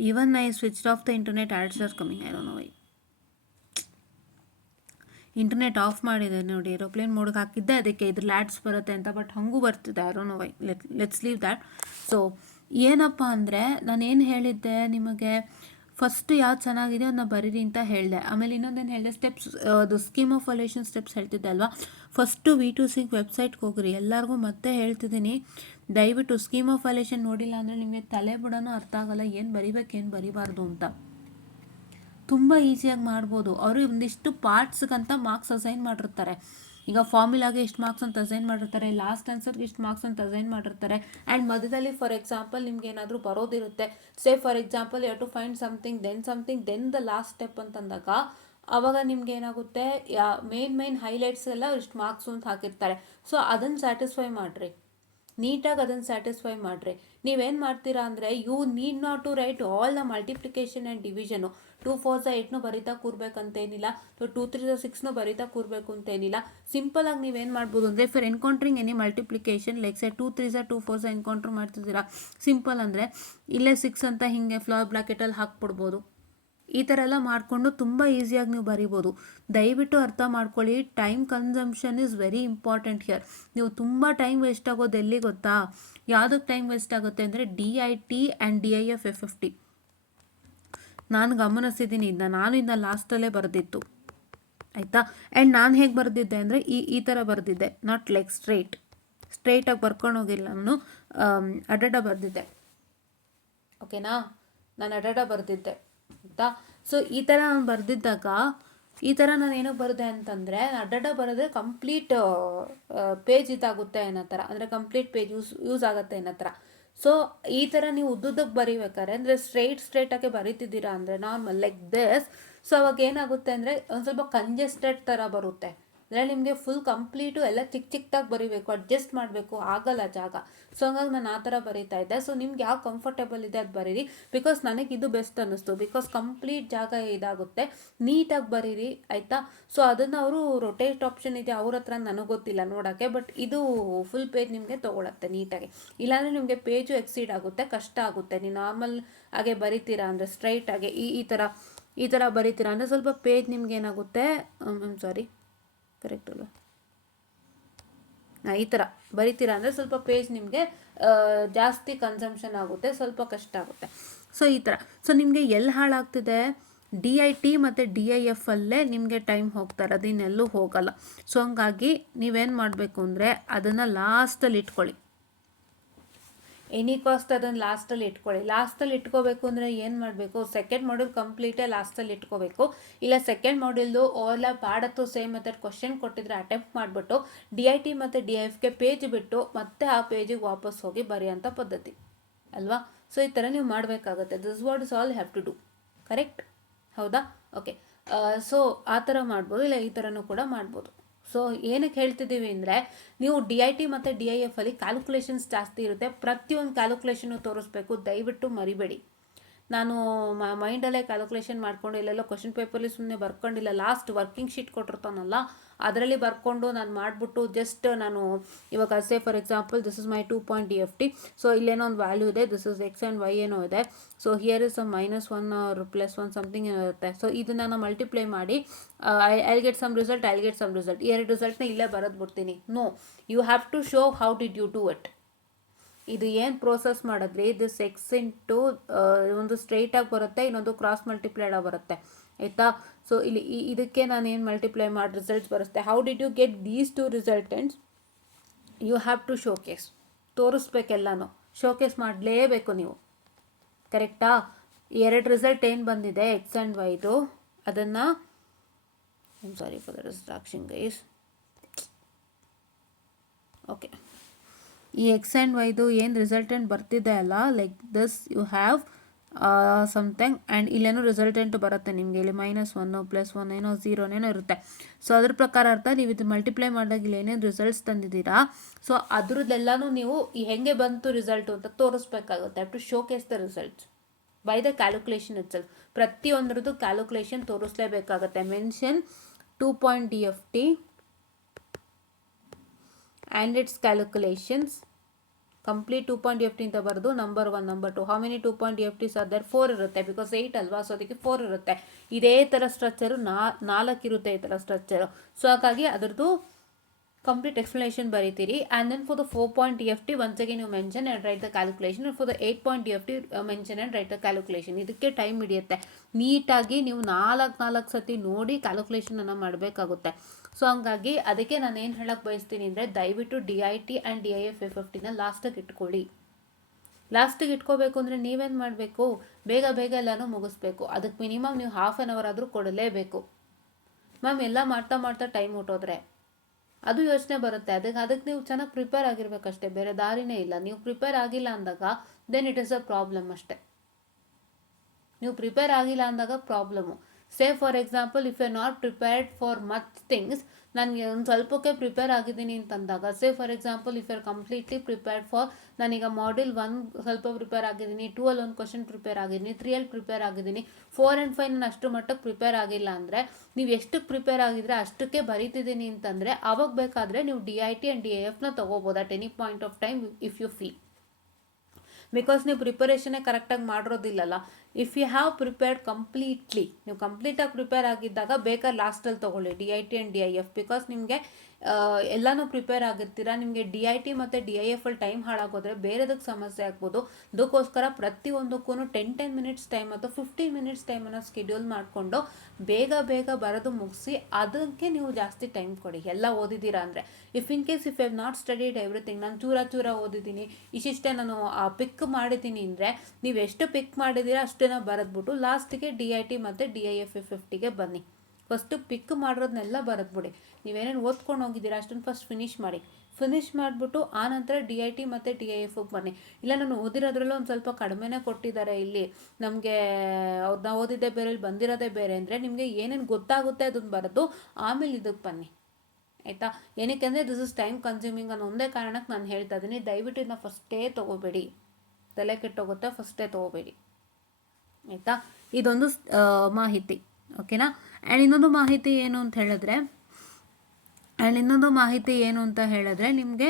Even I switched off the internet, ads are coming. I don't know why. Internet of ಮಾಡಿದೆ ನೋಡಿ, ಏರೋಪ್ಲೇನ್ ಮೋಡ್ಗೆ ಹಾಕಿದ್ದೆ, ಅದಕ್ಕೆ ಇದ್ರಲ್ಲಿ ಆ್ಯಡ್ಸ್ ಬರುತ್ತೆ ಅಂತ, ಬಟ್ ಹಂಗೂ ಬರ್ತಿದೆ. I don't know why. Let's leave that. So ಏನಪ್ಪ ಅಂದರೆ ನಾನೇನು ಹೇಳಿದ್ದೆ ನಿಮಗೆ, ಫಸ್ಟ್ ಯಾವ್ದು ಚೆನ್ನಾಗಿದೆ ಅದನ್ನ ಬರೀರಿ ಅಂತ ಹೇಳಿದೆ. ಆಮೇಲೆ ಇನ್ನೊಂದೇನು ಹೇಳಿದೆ, ಸ್ಟೆಪ್ಸ್, ಅದು ಸ್ಕೀಮ್ ಆಫ್ ವೈಲೇಷನ್ ಸ್ಟೆಪ್ಸ್ ಹೇಳ್ತಿದ್ದೆ ಅಲ್ವಾ. ಫಸ್ಟು V2 ಸಿಂಕ್ ವೆಬ್ಸೈಟ್ಗೆ ಹೋಗ್ರಿ. ಎಲ್ಲರಿಗೂ ಮತ್ತೆ ಹೇಳ್ತಿದ್ದೀನಿ, ದಯವಿಟ್ಟು ಸ್ಕೀಮ್ ಆಫ್ ವೈಲೇಷನ್ ನೋಡಿಲ್ಲ ಅಂದರೆ ನಿಮಗೆ ತಲೆ ಬುಡನೂ ಅರ್ಥ ಆಗೋಲ್ಲ, ಏನು ಬರಿಬೇಕು ಏನು ಬರಿಬಾರ್ದು ಅಂತ. ತುಂಬ ಈಸಿಯಾಗಿ ಮಾಡ್ಬೋದು. ಅವರು ಒಂದಿಷ್ಟು ಪಾರ್ಟ್ಸ್ಗಂತ ಮಾರ್ಕ್ಸ್ ಅಸೈನ್ ಮಾಡಿರ್ತಾರೆ. ಈಗ ಫಾರ್ಮುಲಾಗೆ ಇಷ್ಟು ಮಾರ್ಕ್ಸ್ ಅಂತ ಅಸೈನ್ ಮಾಡಿರ್ತಾರೆ, ಲಾಸ್ಟ್ ಆನ್ಸರ್ಗೆ ಇಷ್ಟು ಮಾರ್ಕ್ಸ್ ಅಂತ ಅಸೈನ್ ಮಾಡಿರ್ತಾರೆ. ಆ್ಯಂಡ್ ಮಧ್ಯದಲ್ಲಿ ಫಾರ್ ಎಕ್ಸಾಂಪಲ್ ನಿಮ್ಗೆ ಏನಾದರೂ ಬರೋದಿರುತ್ತೆ, say for example you have to find something then the last step ಅಂತಂದಾಗ ಆವಾಗ ನಿಮ್ಗೆ ಏನಾಗುತ್ತೆ, ಮೇನ್ ಹೈಲೈಟ್ಸ್ ಎಲ್ಲ ಇಷ್ಟು ಮಾರ್ಕ್ಸು ಅಂತ ಹಾಕಿರ್ತಾರೆ. ಸೊ ಅದನ್ನು ಸ್ಯಾಟಿಸ್ಫೈ ಮಾಡಿರಿ, ನೀಟಾಗಿ ಅದನ್ನು ಸ್ಯಾಟಿಸ್ಫೈ ಮಾಡಿರಿ. ನೀವೇನು ಮಾಡ್ತೀರಾ ಅಂದರೆ, you need not to write all the multiplication and division. 2 4 8 ಬರೀತಾ ಕೂರ್ಬೇಕಂತೇನಿಲ್ಲ, 2 3 6 ಬರೀತಾ ಕೂರಬೇಕು ಅಂತೇನಿಲ್ಲ. ಸಿಂಪಲಾಗಿ ನೀವೇನು ಮಾಡ್ಬೋದು ಅಂದರೆ, ಫಾರ್ ಎನ್ಕೌಂಟ್ರಿಂಗ್ ಎನಿ ಮಲ್ಟಿಪ್ಲಿಕೇಶನ್ ಲೈಕ್ ಸೆ 2 3 2 4 ಎನ್ಕೌಂಟ್ರ್ ಮಾಡ್ತಿದ್ದೀರಾ, ಸಿಂಪಲ್ ಅಂದರೆ ಇಲ್ಲೇ 6 ಅಂತ ಹಿಂಗೆ ಫ್ಲವರ್ ಬ್ರಾಕೆಟಲ್ಲಿ ಹಾಕ್ಬಿಡ್ಬೋದು. ಈ ಥರ ಎಲ್ಲ ಮಾಡಿಕೊಂಡು ತುಂಬ ಈಸಿಯಾಗಿ ನೀವು ಬರಿಬೋದು. ದಯವಿಟ್ಟು ಅರ್ಥ ಮಾಡ್ಕೊಳ್ಳಿ, time consumption is very important here. ನೀವು ತುಂಬ ಟೈಮ್ ವೇಸ್ಟ್ ಆಗೋದು ಎಲ್ಲಿ ಗೊತ್ತಾ, ಯಾವುದಕ್ಕೆ ಟೈಮ್ ವೇಸ್ಟ್ ಆಗುತ್ತೆ ಅಂದರೆ DIT ಆ್ಯಂಡ್ DIF FFT. ನಾನು ಗಮನಿಸಿದ್ದೀನಿ ಇದನ್ನ, ನಾನು ಇದನ್ನ ಲಾಸ್ಟಲ್ಲೇ ಬರೆದಿತ್ತು, ಆಯಿತಾ. ಆ್ಯಂಡ್ ನಾನು ಹೇಗೆ ಬರೆದಿದ್ದೆ ಅಂದರೆ ಈ ಥರ ಬರೆದಿದ್ದೆ, ನಾಟ್ ಲೈಕ್ ಸ್ಟ್ರೈಟಾಗಿ ಬರ್ಕೊಂಡು ಹೋಗಿಲ್ಲ, ನಾನು ಅಡ್ಡ ಬರೆದಿದ್ದೆ, ಓಕೆನಾ. ನಾನು ಅಡ್ಡ ಬರೆದಿದ್ದೆ, ಆಯಿತಾ. ಸೊ ಈ ಥರ ನಾನು ಬರೆದಿದ್ದಾಗ, ಈ ಥರ ನಾನು ಏನಕ್ಕೆ ಬರೆದೆ ಅಂತಂದರೆ, ಅಡ್ಡ ಬರೆದ್ರೆ ಕಂಪ್ಲೀಟ್ ಪೇಜ್ ಇದಾಗುತ್ತೆ ಅನ್ನೋ ಥರ, ಅಂದರೆ ಕಂಪ್ಲೀಟ್ ಪೇಜ್ ಯೂಸ್ ಆಗುತ್ತೆ ಅನ್ನೋ ಥರ. ಸೊ ಈ ಥರ ನೀವು ಉದ್ದುದ್ದಕ್ಕೆ ಬರೀಬೇಕಾದ್ರೆ, ಅಂದರೆ ಸ್ಟ್ರೈಟಾಗಿ ಬರೀತಿದ್ದೀರಾ ಅಂದರೆ ನಾರ್ಮಲ್ ಲೈಕ್ ದಿಸ್, ಸೊ ಅವಾಗ ಏನಾಗುತ್ತೆ ಅಂದರೆ ಒಂದು ಸ್ವಲ್ಪ ಕಂಜೆಸ್ಟೆಡ್ ಥರ ಬರುತ್ತೆ. ಅಂದರೆ ನಿಮಗೆ ಫುಲ್ ಕಂಪ್ಲೀಟು ಎಲ್ಲ ಚಿಕ್ಕದಾಗಿ ಬರೀಬೇಕು, ಅಡ್ಜಸ್ಟ್ ಮಾಡಬೇಕು, ಆಗಲ್ಲ ಜಾಗ. ಸೊ ಹಂಗಾಗಿ ನಾನು ಆ ಥರ ಬರೀತಾ ಇದ್ದೆ. ಸೊ ನಿಮ್ಗೆ ಯಾವ ಕಂಫರ್ಟೇಬಲ್ ಇದೆ ಅದು ಬರೀರಿ, ಬಿಕಾಸ್ ನನಗೆ ಇದು ಬೆಸ್ಟ್ ಅನ್ನಿಸ್ತು, ಬಿಕಾಸ್ ಕಂಪ್ಲೀಟ್ ಜಾಗ ಇದಾಗುತ್ತೆ, ನೀಟಾಗಿ ಬರೀರಿ, ಆಯಿತಾ. ಸೊ ಅದನ್ನು ಅವರು ರೊಟೇಟ್ ಆಪ್ಷನ್ ಇದೆ ಅವ್ರ ಹತ್ರ, ನನಗೆ ಗೊತ್ತಿಲ್ಲ ನೋಡೋಕ್ಕೆ, ಬಟ್ ಇದು ಫುಲ್ ಪೇಜ್ ನಿಮಗೆ ತೊಗೊಳತ್ತೆ ನೀಟಾಗಿ. ಇಲ್ಲಾಂದರೆ ನಿಮಗೆ ಪೇಜು ಎಕ್ಸೀಡ್ ಆಗುತ್ತೆ, ಕಷ್ಟ ಆಗುತ್ತೆ. ನೀವು ನಾರ್ಮಲ್ ಹಾಗೆ ಬರಿತೀರಾ ಅಂದರೆ ಸ್ಟ್ರೈಟಾಗಿ ಈ ಥರ ಬರಿತೀರಾ ಅಂದರೆ ಸ್ವಲ್ಪ ಪೇಜ್ ನಿಮ್ಗೆ ಏನಾಗುತ್ತೆ, ಸಾರಿ ಕರೆಕ್ಟ್ ಅಲ್ವಾ, ಈ ಥರ ಬರಿತೀರಾ ಅಂದರೆ ಸ್ವಲ್ಪ ಪೇಜ್ ನಿಮಗೆ ಜಾಸ್ತಿ ಕನ್ಸಂಪ್ಷನ್ ಆಗುತ್ತೆ, ಸ್ವಲ್ಪ ಕಷ್ಟ ಆಗುತ್ತೆ. ಸೊ ಈ ಥರ. ಸೊ ನಿಮಗೆ ಎಲ್ಲಿ ಹಾಳಾಗ್ತಿದೆ, DIT ಮತ್ತು DIF ಅಲ್ಲೇ ನಿಮಗೆ ಟೈಮ್ ಹೋಗ್ತಾ ಇರೋದು, ಇನ್ನೆಲ್ಲೂ ಹೋಗಲ್ಲ. ಸೊ ಹಂಗಾಗಿ ನೀವೇನು ಮಾಡಬೇಕು ಅಂದರೆ ಅದನ್ನು ಲಾಸ್ಟಲ್ಲಿ ಇಟ್ಕೊಳ್ಳಿ, ಎನಿ ಕಾಸ್ಟ್ ಅದನ್ನು ಲಾಸ್ಟಲ್ಲಿ ಇಟ್ಕೊಳ್ಳಿ. ಲಾಸ್ಟಲ್ಲಿ ಇಟ್ಕೋಬೇಕು ಅಂದರೆ ಏನು ಮಾಡಬೇಕು, ಸೆಕೆಂಡ್ ಮಾಡ್ಯೂಲ್ ಕಂಪ್ಲೀಟೇ ಲಾಸ್ಟಲ್ಲಿ ಇಟ್ಕೋಬೇಕು. ಇಲ್ಲ ಸೆಕೆಂಡ್ ಮಾಡ್ಯೂಲ್ದು ಓವರ್ಲ್ಯಾಪ್ ಆಡತ್ತು ಸೇಮ್ ಮೆಥಡ್ ಕ್ವಶನ್ ಕೊಟ್ಟಿದ್ರೆ ಅಟೆಂಪ್ಟ್ ಮಾಡಿಬಿಟ್ಟು DIT ಮತ್ತು DIFಗೆ ಪೇಜ್ ಬಿಟ್ಟು ಮತ್ತೆ ಆ ಪೇಜಿಗೆ ವಾಪಸ್ ಹೋಗಿ ಬರೆಯೋಂಥ ಪದ್ಧತಿ ಅಲ್ವಾ. ಸೊ ಈ ಥರ ನೀವು ಮಾಡಬೇಕಾಗತ್ತೆ. This what is all have to do, correct, ಹೌದಾ. ಓಕೆ. ಸೊ ಆ ಥರ ಮಾಡ್ಬೋದು, ಇಲ್ಲ ಈ ಥರನೂ ಕೂಡ ಮಾಡ್ಬೋದು. ಸೊ ಏನಕ್ಕೆ ಹೇಳ್ತಿದ್ದೀವಿ ಅಂದರೆ, ನೀವು DIT ಮತ್ತು DIF ಅಲ್ಲಿ ಕ್ಯಾಲ್ಕುಲೇಷನ್ಸ್ ಜಾಸ್ತಿ ಇರುತ್ತೆ. ಪ್ರತಿಯೊಂದು ಕ್ಯಾಲ್ಕುಲೇಷನ್ನು ತೋರಿಸ್ಬೇಕು, ದಯವಿಟ್ಟು ಮರಿಬೇಡಿ. ನಾನು ಮೈಂಡಲ್ಲೇ ಕ್ಯಾಲ್ಕುಲೇಷನ್ ಮಾಡಿಕೊಂಡು ಇಲ್ಲೆಲ್ಲೋ ಕ್ವಶನ್ ಪೇಪರಲ್ಲಿ ಸುಮ್ಮನೆ ಬರ್ಕೊಂಡಿಲ್ಲ, ಲಾಸ್ಟ್ ವರ್ಕಿಂಗ್ ಶೀಟ್ ಕೊಟ್ಟಿರ್ತಾನಲ್ಲ ಅದರಲ್ಲಿ ಬರ್ಕೊಂಡು ನಾನು ಮಾಡಿಬಿಟ್ಟು ಜಸ್ಟ್ ನಾನು ಇವಾಗ for example this is my 2.DFT. So ಇಲ್ಲೇನೋ ಒಂದು ವ್ಯಾಲ್ಯೂ ಇದೆ, this is x and y ಏನೋ ಇದೆ. So here is -1 or +1 something ಏನೋ ಇರುತ್ತೆ. ಸೊ ಇದನ್ನು ನಾನು ಮಲ್ಟಿಪ್ಲೈ ಮಾಡಿ ಐಲ್ ಗೆಟ್ ಸಮ್ ರಿಸಲ್ಟ್, ಈ ಎರಡು ರಿಸಲ್ಟ್ನ ಇಲ್ಲೇ ಬರೆದು ಬಿಡ್ತೀನಿ. No, you have to show how did you do it. ಇದು ಏನು ಪ್ರೋಸೆಸ್ ಮಾಡಿದ್ರಿ, ದಿಸ್ ಎಕ್ಸ್ ಇಂಟು ಒಂದು ಸ್ಟ್ರೈಟಾಗಿ ಬರುತ್ತೆ, ಇನ್ನೊಂದು ಕ್ರಾಸ್ ಮಲ್ಟಿಪ್ಲೈಡಾಗಿ ಬರುತ್ತೆ, ಆಯಿತಾ. ಸೊ ಇಲ್ಲಿ ಇದಕ್ಕೆ ನಾನು ಏನು ಮಲ್ಟಿಪ್ಲೈ ಮಾಡಿ ರಿಸಲ್ಟ್ಸ್ ಬರುತ್ತೆ. How did you get these two resultants, you have to showcase, ತೋರಿಸ್ಬೇಕೆಲ್ಲನೂ, ಶೋಕೇಸ್ ಮಾಡಲೇಬೇಕು ನೀವು, ಕರೆಕ್ಟಾ. ಎರಡು ರಿಸಲ್ಟ್ ಏನು ಬಂದಿದೆ ಎಕ್ಸ್ ಆ್ಯಂಡ್ ವೈದು, ಅದನ್ನು sorry for the distraction guys. Okay, ಈ ಎಕ್ಸ್ ಆ್ಯಂಡ್ ವೈದು ಏನು ರಿಸಲ್ಟೆಂಟ್ ಬರ್ತಿದೆ ಅಲ್ಲ, like this you have something, and ಇಲ್ಲೇನೋ ರಿಸಲ್ಟೆಂಟ್ ಬರುತ್ತೆ ನಿಮಗೆ, ಇಲ್ಲಿ -1 +1 ಏನೋ 0 ಏನೋ ಇರುತ್ತೆ. ಸೊ ಅದ್ರ ಪ್ರಕಾರ ಅರ್ಥ, ನೀವು ಇದು ಮಲ್ಟಿಪ್ಲೈ ಮಾಡಿದಾಗ ಇಲ್ಲಿ ಏನೇನು ರಿಸಲ್ಟ್ಸ್ ತಂದಿದ್ದೀರಾ, ಸೊ ಅದ್ರದ್ದೆಲ್ಲನೂ ನೀವು ಹೆಂಗೆ ಬಂತು ರಿಸಲ್ಟು ಅಂತ ತೋರಿಸ್ಬೇಕಾಗುತ್ತೆ. To showcase the results by the calculation itself. ಪ್ರತಿಯೊಂದ್ರದ್ದು ಕ್ಯಾಲ್ಕುಲೇಷನ್ ತೋರಿಸ್ಲೇಬೇಕಾಗತ್ತೆ. Mention 2.DFT and its calculations, complete 2.DFT ಅಂತ ಬರೆದು number 1 number 2. How many 2.DFTs are there? 4 ಇರುತ್ತೆ, ಬಿಕಾಸ್ 8 ಅಲ್ವಾ, ಸೊ ಅದಕ್ಕೆ 4 ಇರುತ್ತೆ. ಇದೇ ಥರ ಸ್ಟ್ರಕ್ಚರು 4 ಇರುತ್ತೆ ಈ ಥರ ಸ್ಟ್ರಕ್ಚರು. ಸೊ ಹಾಗಾಗಿ ಅದರದ್ದು ಕಂಪ್ಲೀಟ್ ಎಕ್ಸ್ಪ್ಲನೇಷನ್ ಬರೀತೀರಿ. And then for the 4.DFT once again you mention and write the calculation. For the 8.DFT mention and write the calculation. ಇದಕ್ಕೆ ಟೈಮ್ ಹಿಡಿಯುತ್ತೆ. ನೀಟಾಗಿ ನೀವು 4 ಸತಿ ನೋಡಿ ಕ್ಯಾಲ್ಕುಲೇಷನನ್ನು ಮಾಡಬೇಕಾಗುತ್ತೆ. ಸೊ ಹಂಗಾಗಿ ಅದಕ್ಕೆ ನಾನು ಏನು ಹೇಳಕ್ಕೆ ಬಯಸ್ತೀನಿ ಅಂದರೆ, ದಯವಿಟ್ಟು DIT ಆ್ಯಂಡ್ DIF FFTನ ಲಾಸ್ಟಿಗೆ ಇಟ್ಕೊಳ್ಳಿ. ಲಾಸ್ಟಿಗೆ ಇಟ್ಕೋಬೇಕು ಅಂದರೆ ನೀವೇನು ಮಾಡಬೇಕು, ಬೇಗ ಎಲ್ಲನೂ ಮುಗಿಸ್ಬೇಕು. ಅದಕ್ಕೆ ಮಿನಿಮಮ್ ನೀವು ಹಾಫ್ ಆನ್ ಅವರ್ ಆದರೂ ಕೊಡಲೇಬೇಕು. ಮ್ಯಾಮ್ ಎಲ್ಲ ಮಾಡ್ತಾ ಟೈಮ್ ಹೊಟ್ಟೋದ್ರೆ ಅದು ಯೋಚನೆ ಬರುತ್ತೆ. ಅದಕ್ಕೆ ನೀವು ಚೆನ್ನಾಗಿ ಪ್ರಿಪೇರ್ ಆಗಿರ್ಬೇಕಷ್ಟೇ, ಬೇರೆ ದಾರಿನೇ ಇಲ್ಲ. ನೀವು ಪ್ರಿಪೇರ್ ಆಗಿಲ್ಲ ಅಂದಾಗ then it is a problem ಅಷ್ಟೇ. ನೀವು ಪ್ರಿಪೇರ್ ಆಗಿಲ್ಲ ಅಂದಾಗ problem. Say for example, if you are not prepared for much things, ನನಗೆ ಒಂದು ಸ್ವಲ್ಪಕ್ಕೆ ಪ್ರಿಪೇರ್ ಆಗಿದ್ದೀನಿ ಅಂತಂದಾಗ, say for example if you are completely prepared for, ನಾನೀಗ ಮಾಡ್ಯೂಲ್ 1 ಸ್ವಲ್ಪ ಪ್ರಿಪೇರ್ ಆಗಿದ್ದೀನಿ, 2 ಅಲ್ಲಿ ಒಂದು ಕ್ವಶನ್ ಪ್ರಿಪೇರ್ ಆಗಿದ್ದೀನಿ, 3 ಅಲ್ಲಿ ಪ್ರಿಪೇರ್ ಆಗಿದ್ದೀನಿ, 4 and 5 ನಾನು ಅಷ್ಟು ಮಟ್ಟಕ್ಕೆ ಪ್ರಿಪೇರ್ ಆಗಿಲ್ಲ ಅಂದರೆ, ನೀವು ಎಷ್ಟಕ್ಕೆ ಪ್ರಿಪೇರ್ ಆಗಿದ್ರೆ ಅಷ್ಟಕ್ಕೆ ಬರೀತಿದ್ದೀನಿ ಅಂತಂದರೆ, ಆವಾಗ ಬೇಕಾದರೆ ನೀವು DIT ಆ್ಯಂಡ್ DIFನ ತೊಗೋಬೋದು at any point of time if you feel. Because ನೀವು ಪ್ರಿಪರೇಷನ್ನೇ ಕರೆಕ್ಟಾಗಿ ಮಾಡಿರೋದಿಲ್ಲಲ್ಲ. If you have prepared completely, ನೀವು ಕಂಪ್ಲೀಟಾಗಿ ಪ್ರಿಪೇರ್ ಆಗಿದ್ದಾಗ ಬೇಕಾದ್ರೆ ಲಾಸ್ಟಲ್ಲಿ ತೊಗೊಳ್ಳಿ DIT ಆ್ಯಂಡ್ DIF. ಬಿಕಾಸ್ ನಿಮಗೆ ಎಲ್ಲನೂ ಪ್ರಿಪೇರ್ ಆಗಿರ್ತೀರ, ನಿಮಗೆ DIT ಮತ್ತು DIF ಅಲ್ಲಿ ಟೈಮ್ ಹಾಳಾಗೋದ್ರೆ ಬೇರೆದಕ್ಕೆ ಸಮಸ್ಯೆ ಆಗ್ಬೋದು. ಅದಕ್ಕೋಸ್ಕರ ಪ್ರತಿಯೊಂದಕ್ಕೂ 10 ಮಿನಿಟ್ಸ್ ಟೈಮ್ ಅಥವಾ 15 ಮಿನಿಟ್ಸ್ ಟೈಮನ್ನು ಸ್ಕೆಡ್ಯೂಲ್ ಮಾಡಿಕೊಂಡು ಬೇಗ ಬರೆದು ಮುಗಿಸಿ, ಅದಕ್ಕೆ ನೀವು ಜಾಸ್ತಿ ಟೈಮ್ ಕೊಡಿ ಎಲ್ಲ ಓದಿದ್ದೀರಾ ಅಂದರೆ. If in case if I have not studied everything, ನಾನು ಚೂರ ಓದಿದ್ದೀನಿ, ಇಷ್ಟಿಷ್ಟೇ ನಾನು ಪಿಕ್ ಮಾಡಿದ್ದೀನಿ ಅಂದರೆ, ನೀವು ಎಷ್ಟು ಪಿಕ್ ಮಾಡಿದ್ದೀರಾ ಅಷ್ಟನ್ನು ಬರೆದ್ಬಿಟ್ಟು ಲಾಸ್ಟಿಗೆ DIT ಮತ್ತು DIF FFTಗೆ ಬನ್ನಿ. ಫಸ್ಟು ಪಿಕ್ ಮಾಡಿರೋದನ್ನೆಲ್ಲ ಬರೆದ್ಬಿಡಿ. ನೀವೇನೇನು ಓದ್ಕೊಂಡು ಹೋಗಿದ್ದೀರಾ ಅಷ್ಟನ್ನು ಫಸ್ಟ್ ಫಿನಿಶ್ ಮಾಡಿಬಿಟ್ಟು ಆನಂತರ DIT ಮತ್ತು DIFಗೆ ಬನ್ನಿ. ಇಲ್ಲ ನಾನು ಓದಿರೋದ್ರಲ್ಲೂ ಒಂದು ಸ್ವಲ್ಪ ಕಡಿಮೆನೇ ಕೊಟ್ಟಿದ್ದಾರೆ, ಇಲ್ಲಿ ನಮಗೆ ನಾವು ಓದಿದ್ದೇ ಬೇರೆ, ಇಲ್ಲಿ ಬಂದಿರೋದೇ ಬೇರೆ ಅಂದರೆ, ನಿಮಗೆ ಏನೇನು ಗೊತ್ತಾಗುತ್ತೆ ಅದನ್ನು ಬರೆದು ಆಮೇಲೆ ಇದಕ್ಕೆ ಬನ್ನಿ, ಆಯಿತಾ. ಏನಕ್ಕೆ ಅಂದರೆ ದಿಸ್ ಇಸ್ ಟೈಮ್ ಕನ್ಸ್ಯೂಮಿಂಗ್ ಅನ್ನೋ ಒಂದೇ ಕಾರಣಕ್ಕೆ ನಾನು ಹೇಳ್ತಾ ಇದ್ದೀನಿ. ದಯವಿಟ್ಟು ಇದನ್ನ ಫಸ್ಟೇ ತೊಗೋಬೇಡಿ, ತಲೆ ಕೆಟ್ಟೋಗುತ್ತೆ, ಫಸ್ಟೇ ತೊಗೋಬೇಡಿ, ಆಯಿತಾ. ಇದೊಂದು ಮಾಹಿತಿ, ಓಕೆನಾ. ಆ್ಯಂಡ್ ಇನ್ನೊಂದು ಮಾಹಿತಿ ಏನು ಅಂತ ಹೇಳಿದ್ರೆ ನಿಮಗೆ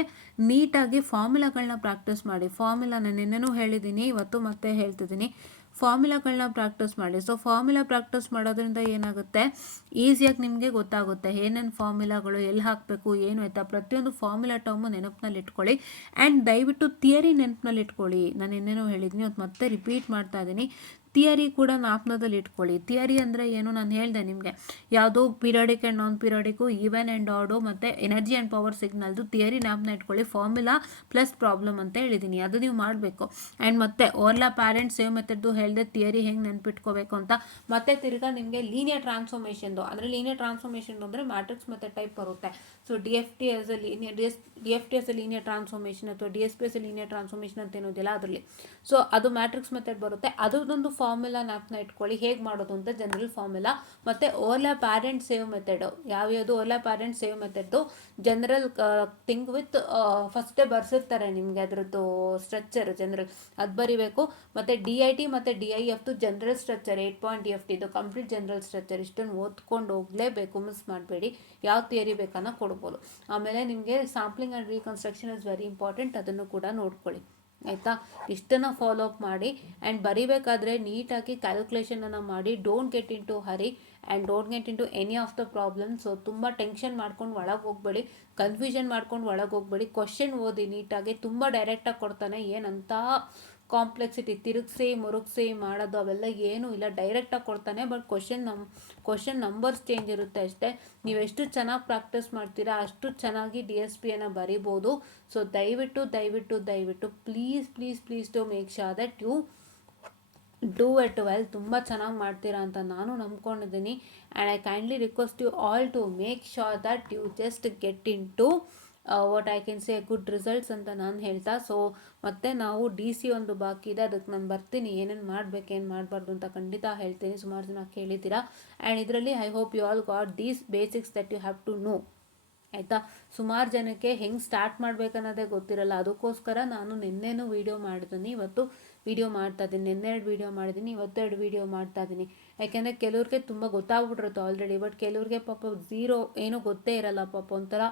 ನೀಟಾಗಿ ಫಾರ್ಮುಲಾಗಳನ್ನ ಪ್ರಾಕ್ಟೀಸ್ ಮಾಡಿ. ಫಾರ್ಮುಲಾ ನಾನು ನಿನ್ನೆನೂ ಹೇಳಿದ್ದೀನಿ, ಇವತ್ತು ಮತ್ತೆ ಹೇಳ್ತಿದ್ದೀನಿ, ಫಾರ್ಮುಲಾಗಳನ್ನ ಪ್ರಾಕ್ಟೀಸ್ ಮಾಡಿ. ಸೊ ಫಾರ್ಮುಲಾ ಪ್ರಾಕ್ಟೀಸ್ ಮಾಡೋದ್ರಿಂದ ಏನಾಗುತ್ತೆ, ಈಸಿಯಾಗಿ ನಿಮಗೆ ಗೊತ್ತಾಗುತ್ತೆ ಏನೇನು ಫಾರ್ಮುಲಾಗಳು ಎಲ್ಲಿ ಹಾಕಬೇಕು ಏನು ಆಯಿತಾ. ಪ್ರತಿಯೊಂದು ಫಾರ್ಮುಲಾ ಟರ್ಮು ನೆನಪಿನಲ್ಲಿ ಇಟ್ಕೊಳ್ಳಿ. ಆ್ಯಂಡ್ ದಯವಿಟ್ಟು ಥಿಯರಿ ನೆನಪಿನಲ್ಲಿ ಇಟ್ಕೊಳ್ಳಿ. ನಾನು ನಿನ್ನೆನೂ ಹೇಳಿದ್ದೀನಿ, ಇವತ್ತು ಮತ್ತೆ ರಿಪೀಟ್ ಮಾಡ್ತಾ ಇದ್ದೀನಿ, ಥಿಯರಿ ಕೂಡ ಜ್ಞಾಪನದಲ್ಲಿ ಇಟ್ಕೊಳ್ಳಿ. ಥಿಯರಿ ಅಂದರೆ ಏನು ನಾನು ಹೇಳಿದೆ ನಿಮಗೆ, ಯಾವುದು periodic and non periodic, even and odd ಮತ್ತು ಎನರ್ಜಿ ಆ್ಯಂಡ್ ಪವರ್ ಸಿಗ್ನಲ್ದು ಥಿಯರಿ ಜ್ಞಾಪನ ಇಟ್ಕೊಳ್ಳಿ. ಫಾರ್ಮುಲಾ ಪ್ಲಸ್ ಪ್ರಾಬ್ಲಮ್ ಅಂತ ಹೇಳಿದ್ದೀನಿ, ಅದು ನೀವು ಮಾಡಬೇಕು. ಆ್ಯಂಡ್ ಮತ್ತೆ ಓವರ್ಲ್ಯಾಪ್ ಪ್ಯಾರೆಂಟ್ ಸೇವ್ ಮೆಥಡ್ದು ಹೇಳಿದೆ, ಥಿಯರಿ ಹೆಂಗೆ ನೆನಪಿಟ್ಕೋಬೇಕು ಅಂತ. ಮತ್ತೆ ತಿರ್ಗಾ ನಿಮಗೆ ಲೀನಿಯರ್ ಟ್ರಾನ್ಸ್ಫಾರ್ಮೇಷನ್ದು, ಅಂದರೆ ಲೀನಿಯರ್ ಟ್ರಾನ್ಸ್ಫಾರ್ಮೇಷನ್ ಅಂದರೆ ಮ್ಯಾಟ್ರಿಕ್ಸ್ ಮೆಥಡ್ ಟೈಪ್ ಬರುತ್ತೆ. So DFT as A linear transformation ಅಥವಾ DSP as A linear transformation ಅಂತ ಏನೋದಿಲ್ಲ ಅದರಲ್ಲಿ. ಸೊ ಅದು ಮ್ಯಾಟ್ರಿಕ್ಸ್ ಮೆಥಡ್ ಬರುತ್ತೆ. ಅದೊಂದು ಫಾರ್ಮುಲಾ ನ್ಯಾಪ್ನ ಇಟ್ಕೊಳ್ಳಿ ಹೇಗೆ ಮಾಡೋದು ಅಂತ. ಜನರಲ್ ಫಾರ್ಮುಲಾ ಮತ್ತು overlap add and save method. ಯಾವ್ಯಾವುದು ಓವರ್ಲ್ಯಾಪ್ ಆ್ಯಡ್ ಆ್ಯಂಡ್ ಸೇವ್ ಮೆಥಡ್ದು ಜನರಲ್ ಥಿಂಗ್ ವಿತ್ ಫಸ್ಟೇ ಬರ್ಸಿರ್ತಾರೆ ನಿಮಗೆ ಅದರದ್ದು ಸ್ಟ್ರಕ್ಚರ್ ಜನರಲ್, ಅದು ಬರಿಬೇಕು. ಮತ್ತು DIT ಮತ್ತು DIFದು ಜನರಲ್ ಸ್ಟ್ರಕ್ಚರ್ 8.EFT ಇದು ಕಂಪ್ಲೀಟ್ ಜನರಲ್ ಸ್ಟ್ರಕ್ಚರ್. ಇಷ್ಟನ್ನು ಓದ್ಕೊಂಡು ಹೋಗಲೇಬೇಕು, ಮಿಸ್ ಮಾಡಬೇಡಿ. ಯಾವ ಥಿಯರಿ ಬೇಕನ್ನ ಕೊಡ್ಬೋದು. ಆಮೇಲೆ ನಿಮಗೆ sampling and reconstruction is very important, ಅದನ್ನು ಕೂಡ ನೋಡ್ಕೊಳ್ಳಿ ಆಯಿತಾ. ಇಷ್ಟನ್ನು ಫಾಲೋ ಅಪ್ ಮಾಡಿ. ಆ್ಯಂಡ್ ಬರಿಬೇಕಾದ್ರೆ ನೀಟಾಗಿ ಕ್ಯಾಲ್ಕುಲೇಷನನ್ನು ಮಾಡಿ. Don't get into hurry and don't get into any of the problem. So ತುಂಬ ಟೆನ್ಷನ್ ಮಾಡ್ಕೊಂಡು ಒಳಗೆ ಹೋಗಬೇಡಿ, ಕನ್ಫ್ಯೂಷನ್ ಮಾಡ್ಕೊಂಡು ಒಳಗೆ ಹೋಗಬೇಡಿ. ಕ್ವಶನ್ ಓದಿ ನೀಟಾಗಿ. ತುಂಬ ಡೈರೆಕ್ಟಾಗಿ ಕೊಡ್ತಾನೆ, ಏನಂತ ಕಾಂಪ್ಲೆಕ್ಸಿಟಿ ತಿರುಗಿಸಿ ಮುರುಗಿಸಿ ಮಾಡೋದು ಅವೆಲ್ಲ ಏನೂ ಇಲ್ಲ, ಡೈರೆಕ್ಟಾಗಿ ಕೊಡ್ತಾನೆ. ಬಟ್ ಕ್ವಶನ್ ನಂಬರ್ಸ್ ಚೇಂಜ್ ಇರುತ್ತೆ ಅಷ್ಟೇ. ನೀವೆಷ್ಟು ಚೆನ್ನಾಗಿ ಪ್ರಾಕ್ಟೀಸ್ ಮಾಡ್ತೀರಾ ಅಷ್ಟು ಚೆನ್ನಾಗಿ DSPಯನ್ನು ಬರಿಬೋದು. ಸೊ ದಯವಿಟ್ಟು please to make sure that you do it well. ತುಂಬ ಚೆನ್ನಾಗಿ ಮಾಡ್ತೀರಾ ಅಂತ ನಾನು ನಂಬ್ಕೊಂಡಿದ್ದೀನಿ. And I kindly request you all to make sure that you just get into what I can say good results ಅಂತ ನಾನು ಹೇಳ್ತಾ. ಸೊ ಮತ್ತು ನಾವು DC ಒಂದು ಬಾಕಿ ಇದೆ, ಅದಕ್ಕೆ ನಾನು ಬರ್ತೀನಿ. ಏನೇನು ಮಾಡಬೇಕು ಏನು ಮಾಡಬಾರ್ದು ಅಂತ ಖಂಡಿತ ಹೇಳ್ತೀನಿ. ಸುಮಾರು ಜನ ಕೇಳಿದ್ದೀರಾ. ಆ್ಯಂಡ್ ಇದರಲ್ಲಿ I hope you all got these basics that you have to know ಆಯಿತಾ. ಸುಮಾರು ಜನಕ್ಕೆ ಹೆಂಗೆ ಸ್ಟಾರ್ಟ್ ಮಾಡಬೇಕನ್ನೋದೇ ಗೊತ್ತಿರಲ್ಲ. ಅದಕ್ಕೋಸ್ಕರ ನಾನು ನಿನ್ನೆನೂ ವೀಡಿಯೋ ಮಾಡಿದ್ದೀನಿ, ಇವತ್ತು ವೀಡಿಯೋ ಮಾಡ್ತಾಯಿದ್ದೀನಿ. ನಿನ್ನೆ 2 ವೀಡಿಯೋ ಮಾಡಿದ್ದೀನಿ, ಇವತ್ತು 2 ವೀಡಿಯೋ ಮಾಡ್ತಾಯಿದ್ದೀನಿ. ಯಾಕೆಂದರೆ ಕೆಲವ್ರಿಗೆ ತುಂಬ ಗೊತ್ತಾಗ್ಬಿಟ್ಟಿರುತ್ತೆ ಆಲ್ರೆಡಿ. ಬಟ್ ಕೆಲವ್ರಿಗೆ ಪಾಪ ಝೀರೋ ಏನೂ ಗೊತ್ತೇ ಇರಲ್ಲ. ಪಾಪ ಒಂಥರ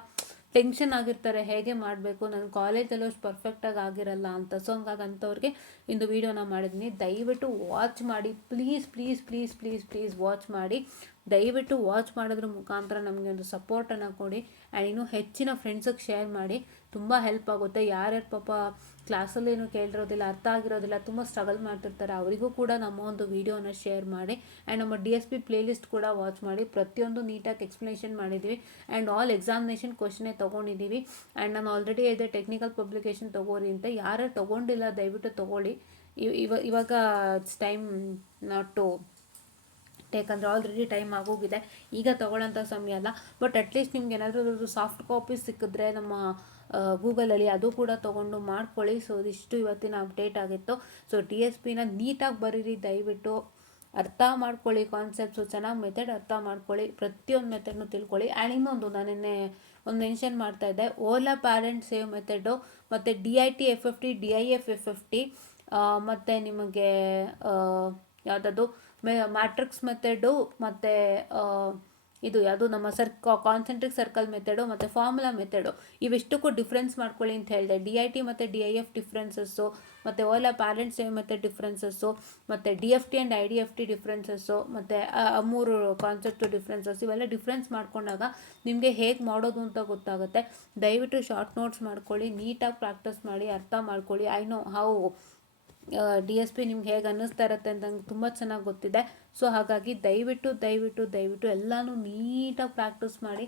ಟೆನ್ಷನ್ ಆಗಿರ್ತಾರೆ, ಹೇಗೆ ಮಾಡಬೇಕು, ನನ್ನ ಕಾಲೇಜಲ್ಲೂ ಅಷ್ಟು ಪರ್ಫೆಕ್ಟಾಗಿ ಆಗಿರಲ್ಲ ಅಂತ. ಸೊ ಹಂಗಾಗಿ ಅಂಥವ್ರಿಗೆ ಇಂದು ವೀಡಿಯೋನ ಮಾಡಿದ್ದೀನಿ. ದಯವಿಟ್ಟು ವಾಚ್ ಮಾಡಿ, ಪ್ಲೀಸ್ ವಾಚ್ ಮಾಡಿ. ದಯವಿಟ್ಟು ವಾಚ್ ಮಾಡೋದ್ರ ಮುಖಾಂತರ ನಮಗೆ ಒಂದು ಸಪೋರ್ಟನ್ನು ಕೊಡಿ. ಆ್ಯಂಡ್ ಇನ್ನೂ ಹೆಚ್ಚಿನ ಫ್ರೆಂಡ್ಸಿಗೆ ಶೇರ್ ಮಾಡಿ, ತುಂಬ ಹೆಲ್ಪ್ ಆಗುತ್ತೆ. ಯಾರ್ಯಾರು ಪಾಪ ಕ್ಲಾಸಲ್ಲಿ ಏನೂ ಕೇಳಿರೋದಿಲ್ಲ, ಅರ್ಥ ಆಗಿರೋದಿಲ್ಲ, ತುಂಬ ಸ್ಟ್ರಗಲ್ ಮಾಡ್ತಿರ್ತಾರೆ, ಅವರಿಗೂ ಕೂಡ ನಮ್ಮ ಒಂದು ವೀಡಿಯೋನ ಶೇರ್ ಮಾಡಿ. ಆ್ಯಂಡ್ ನಮ್ಮ DSP ಪ್ಲೇಲಿಸ್ಟ್ ಕೂಡ ವಾಚ್ ಮಾಡಿ. ಪ್ರತಿಯೊಂದು ನೀಟಾಗಿ ಎಕ್ಸ್ಪ್ಲನೇಷನ್ ಮಾಡಿದ್ದೀವಿ. ಆ್ಯಂಡ್ ಆಲ್ ಎಕ್ಸಾಮಿನೇಷನ್ ಕ್ವಶನೇ ತೊಗೊಂಡಿದ್ದೀವಿ. ಆ್ಯಂಡ್ ನಾನು ಆಲ್ರೆಡಿ ಹೇಳಿದೆ ಟೆಕ್ನಿಕಲ್ ಪಬ್ಲಿಕೇಶನ್ ತೊಗೋರಿ ಅಂತ. ಯಾರು ತೊಗೊಂಡಿಲ್ಲ ದಯವಿಟ್ಟು ತೊಗೊಳ್ಳಿ. ಇವಾಗ ಇಟ್ಸ್ ಟೈಮ್ ನಾಟ್ ಟು ಯಾಕಂದರೆ ಆಲ್ರೆಡಿ ಟೈಮ್ ಆಗೋಗಿದೆ, ಈಗ ತೊಗೊಳ್ಳೋಂಥ ಸಮಯ ಅಲ್ಲ. ಬಟ್ ಅಟ್ಲೀಸ್ಟ್ ನಿಮ್ಗೆ ಏನಾದರೂ ಸಾಫ್ಟ್ ಕಾಪೀಸ್ ಸಿಕ್ಕಿದ್ರೆ ನಮ್ಮ ಗೂಗಲಲ್ಲಿ ಅದು ಕೂಡ ತೊಗೊಂಡು ಮಾಡ್ಕೊಳ್ಳಿ. ಸೊ ಇದಿಷ್ಟು ಇವತ್ತಿನ ಅಪ್ಡೇಟ್ ಆಗಿತ್ತು. ಸೊ DSPನ ನೀಟಾಗಿ ಬರೀರಿ, ದಯವಿಟ್ಟು ಅರ್ಥ ಮಾಡ್ಕೊಳ್ಳಿ. ಕಾನ್ಸೆಪ್ಟ್ಸು ಚೆನ್ನಾಗಿ ಮೆಥಡ್ ಅರ್ಥ ಮಾಡ್ಕೊಳ್ಳಿ, ಪ್ರತಿಯೊಂದು ಮೆಥಡ್ನು ತಿಳ್ಕೊಳ್ಳಿ. ಆ್ಯಂಡ್ ಇನ್ನೊಂದು ನಾನು ನಿನ್ನೆ ಒಂದು ಮೆನ್ಷನ್ ಮಾಡ್ತಾಯಿದ್ದೆ, overlap add and save method ಮತ್ತು DIT FFT DIF FFT ಮತ್ತು ನಿಮಗೆ ಯಾವುದದು ಮ್ಯಾಟ್ರಿಕ್ಸ್ ಮೆಥಡು ಮತ್ತು ಇದು ಯಾವುದು ನಮ್ಮ ಕಾನ್ಸೆಂಟ್ರಿಕ್ ಸರ್ಕಲ್ ಮೆಥಡು ಮತ್ತು ಫಾರ್ಮುಲಾ ಮೆಥಡು, ಇವಿಷ್ಟಕ್ಕೂ ಡಿಫ್ರೆನ್ಸ್ ಮಾಡ್ಕೊಳ್ಳಿ ಅಂತ ಹೇಳಿದೆ. DIT ಮತ್ತು DIF ಡಿಫ್ರೆನ್ಸಸ್ಸು, ಮತ್ತು overlap add and save method differences, ಮತ್ತು DFT ಆ್ಯಂಡ್ IDFT ಡಿಫ್ರೆನ್ಸಸ್ಸು, ಮತ್ತು 3 ಕಾನ್ಸೆಪ್ಟು ಡಿಫ್ರೆನ್ಸಸ್, ಇವೆಲ್ಲ ಡಿಫ್ರೆನ್ಸ್ ಮಾಡ್ಕೊಂಡಾಗ ನಿಮಗೆ ಹೇಗೆ ಮಾಡೋದು ಅಂತ ಗೊತ್ತಾಗುತ್ತೆ. ದಯವಿಟ್ಟು ಶಾರ್ಟ್ ನೋಟ್ಸ್ ಮಾಡ್ಕೊಳ್ಳಿ, ನೀಟಾಗಿ ಪ್ರಾಕ್ಟೀಸ್ ಮಾಡಿ, ಅರ್ಥ ಮಾಡ್ಕೊಳ್ಳಿ. ಐ ನೋ ಹೌ DSP ನಿಮ್ಗೆ ಹೇಗೆ ಅನ್ನಿಸ್ತಾ ಇರುತ್ತೆ ಅಂತ ನಂಗೆ ತುಂಬ ಚೆನ್ನಾಗಿ ಗೊತ್ತಿದೆ. ಸೊ ಹಾಗಾಗಿ ದಯವಿಟ್ಟು ಎಲ್ಲನೂ ನೀಟಾಗಿ ಪ್ರಾಕ್ಟೀಸ್ ಮಾಡಿ,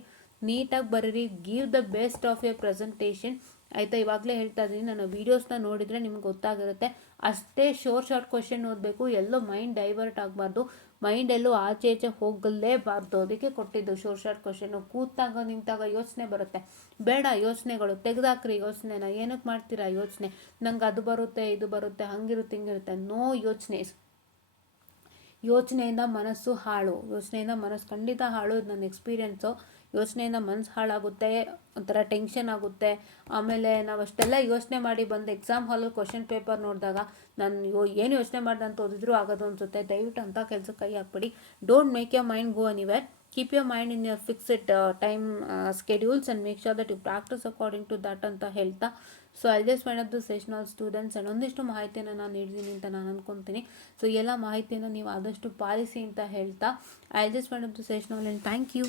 ನೀಟಾಗಿ ಬರೀರಿ. Give the best of your presentation ಆಯಿತಾ. ಇವಾಗಲೇ ಹೇಳ್ತಾ ಇದ್ದೀನಿ, ನನ್ನ ವೀಡಿಯೋಸ್ನ ನೋಡಿದರೆ ನಿಮ್ಗೆ ಗೊತ್ತಾಗಿರುತ್ತೆ. ಅಷ್ಟೇ ಶಾರ್ಟ್ ಕ್ವಶನ್ ಓದಬೇಕು, ಎಲ್ಲೋ ಮೈಂಡ್ ಡೈವರ್ಟ್ ಆಗಬಾರ್ದು, ಮೈಂಡ್ ಎಲ್ಲೂ ಆಚೆ ಹೋಗಲೇಬಾರ್ದು. ಅದಕ್ಕೆ ಕೊಟ್ಟಿದ್ದು ಶಾರ್ಟ್ ಕ್ವಶನ್ನು. ಕೂತಾಗ ನಿಂತಾಗ ಯೋಚನೆ ಬರುತ್ತೆ, ಬೇಡ ಯೋಚನೆಗಳು ತೆಗೆದಾಕ್ರಿ. ಯೋಚನೆನ ಏನಕ್ಕೆ ಮಾಡ್ತೀರಾ ಯೋಚನೆ? ನಂಗೆ ಅದು ಬರುತ್ತೆ ಇದು ಬರುತ್ತೆ ಹಂಗಿರುತ್ತೆ ಹಿಂಗಿರುತ್ತೆ. ನೋ ಯೋಚನೆಸ್. ಯೋಚನೆಯಿಂದ ಮನಸ್ಸು ಹಾಳು, ಯೋಚನೆಯಿಂದ ಮನಸ್ಸು ಖಂಡಿತ ಹಾಳು. ಇದು ನನ್ನ ಎಕ್ಸ್ಪೀರಿಯೆನ್ಸು. ಯೋಚನೆಯಿಂದ ಮನಸ್ಸು ಹಾಳಾಗುತ್ತೆ, ಒಂಥರ ಟೆನ್ಷನ್ ಆಗುತ್ತೆ. ಆಮೇಲೆ ನಾವು ಅಷ್ಟೆಲ್ಲ ಯೋಚನೆ ಮಾಡಿ ಬಂದು ಎಕ್ಸಾಮ್ ಹಾಲಲ್ಲಿ ಕ್ವಶನ್ ಪೇಪರ್ ನೋಡಿದಾಗ ನಾನು ಏನು ಯೋಚನೆ ಮಾಡ್ದೆ ಅಂತ ಓದಿದ್ರು ಆಗೋದು ಅನಿಸುತ್ತೆ. ದಯವಿಟ್ಟು ಅಂಥ ಕೆಲಸಕ್ಕೆ ಕೈ ಹಾಕ್ಬಿಡಿ. Don't make your mind go anywhere. Keep your mind in your fixed time schedules and make sure that you practise according to that ಅಂತ ಹೇಳ್ತಾ. So I just find up the session all students. And ಒಂದಿಷ್ಟು ಮಾಹಿತಿಯನ್ನು ನಾನು ನೀಡಿದ್ದೀನಿ ಅಂತ ನಾನು ಅಂದ್ಕೊತೀನಿ. So ಎಲ್ಲ ಮಾಹಿತಿಯನ್ನು ನೀವು ಆದಷ್ಟು ಪಾಲಿಸಿ ಅಂತ ಹೇಳ್ತಾ I just find up the session all and thank you.